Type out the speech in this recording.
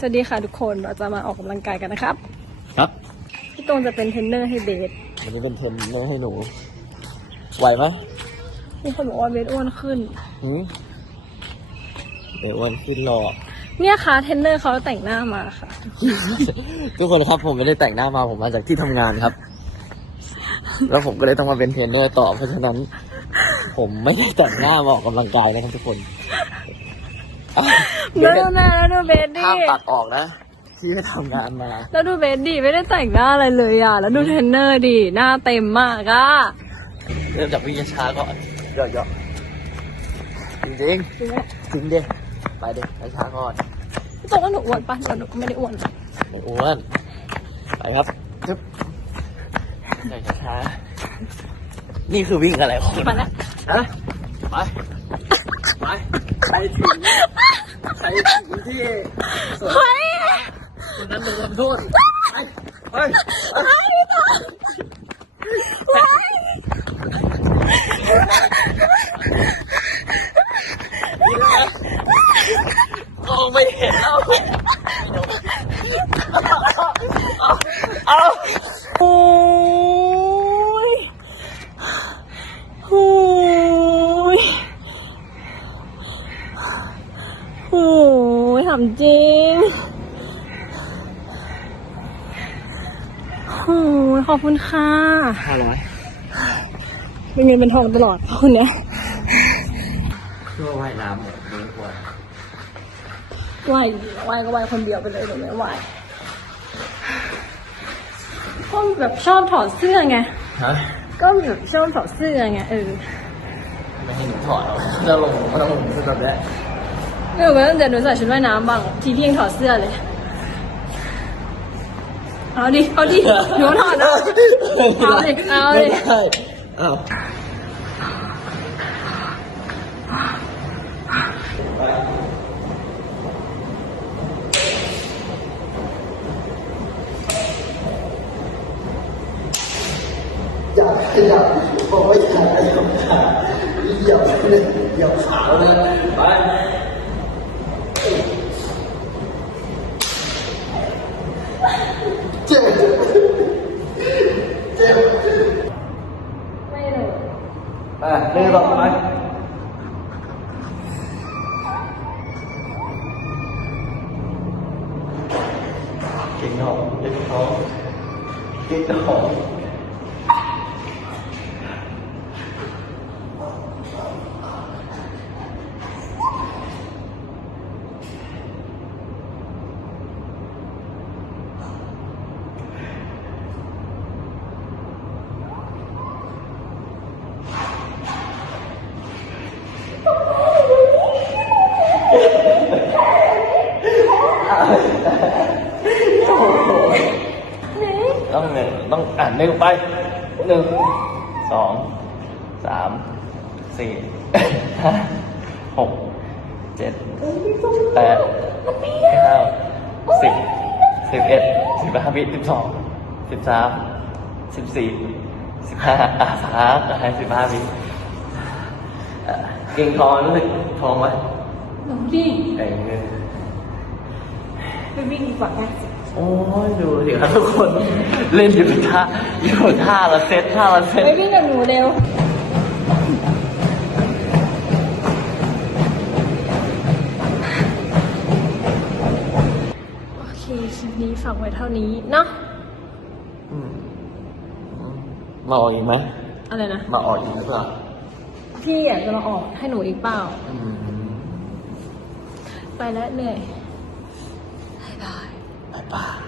สวัสดีค่ะทุกคนเราจะมาออกกำลังกายกันนะครับ ครับพี่ตรงจะเป็นเทรนเนอร์ให้เบสวันนี้เป็นเทรนเนอร์ให้หนู ไหวไหมมีคนบอกว่าเบสอ้วนขึ้นหืมเดี๋ยววันขึ้นรอเนี่ยค่ะเทรนเนอร์เขาแต่งหน้ามาค่ะ ทุกคนครับผมไม่ได้แต่งหน้ามาผมมาจากที่ทำงานครับ แล้วผมก็เลยต้องมาเป็นเทรนเนอร์ต่อเพราะฉะนั้น ผมไม่ได้แต่งหน้ามาออกกำลังกายนะครับทุกคนอะ เดี๋แล้ยววนะแล้วดูเบสดิห้ามตัดออกนะ ที่ไม่ทำงานมา แล้วดูเบสดิไม่ได้แต่งหน้าอะไรเลยอะ แล้วดูเทรนเนอร์ดิหน้าเต็มมากอะเริ่มจากวิ่งช้าๆก่อนเยอะๆจริงจริงไหมๆจริงดิไปดิช้าๆก่อนพี่ตรงว่าหนูอ้วนปะแต่หนูก็ไม่ได้อ้วนไม่อ้วนไปครับจึ๊บใหญ่ช้าๆนี่คือวิ่งอะไรของคุณไปแล้วฮะไป ไป ไปถึงไปถึงที่สวนเฮ้ยคนนั้นโดนทำโทษไปไปไปนี่นะมองไม่เห็นแล้ว เอา โอ้ยโอ้ยโอ้ยถามจริงโอ้ยขอบคุณค่ะห้าร้อยเป็นเงินเป็นทองตลอดคนเนี้ยเพื่อว่ายน้ำเนี่ยไม่ควรไหวไหวก็ไหวคนเดียวไปเลยหนูไม่ไหวก็แบบชอบถอดเสื้อไง ฮะ ก็แบบชอบถอดเสื้อไงเออ ไม่ให้หนูถอดหรอกจะลงก็ต้องลงชุดแบบนี้ ไม่รู้ว่าเดี๋ยวหนูใส่ชุดว่ายน้ำบ้าง ทีพี่ยังถอดเสื้อเลย เอาดิ เอาดิ หนูถอดนะเอาดิเอาดิไม่ได้อ้าวอย่าขยับบอกว่าอย่าขยับขาอย่าเลยอย่าขาเลยไป เจ็บเจ็บ ไม่หนูไปเดินต่อไปเก่งหอกเก่งหอกเก่งหอก ต้องหนึ่งต้องอ่านหนึ่งไปหนึ่งสองสามสี่ห้าหกเจ็ดแปดเก้าสิบสิบเอ็ดสิบห้าวิสิบสองสิบสามสิบสี่สิบห้าอะสามอะให้สิบห้าวิอะเก่งท้องรู้สึกท้องไหมหนูดิเก่งเลย ไปวิ่งดีกว่าไงโอ้ยดูสิครับทุกคนเล่นอยู่ท่าอยู่ท่าละเซตท่าละเซตไปวิ่งกับหนูเร็วโอเคคลิปนี้ฝากไว้เท่านี้เนาะอืมมาออกอีกไหมอะไรนะมาออกอีกหรือเปล่าพี่อยากจะมาออกให้หนูอีกเปล่าอืมไปแล้วเหนื่อย บ๊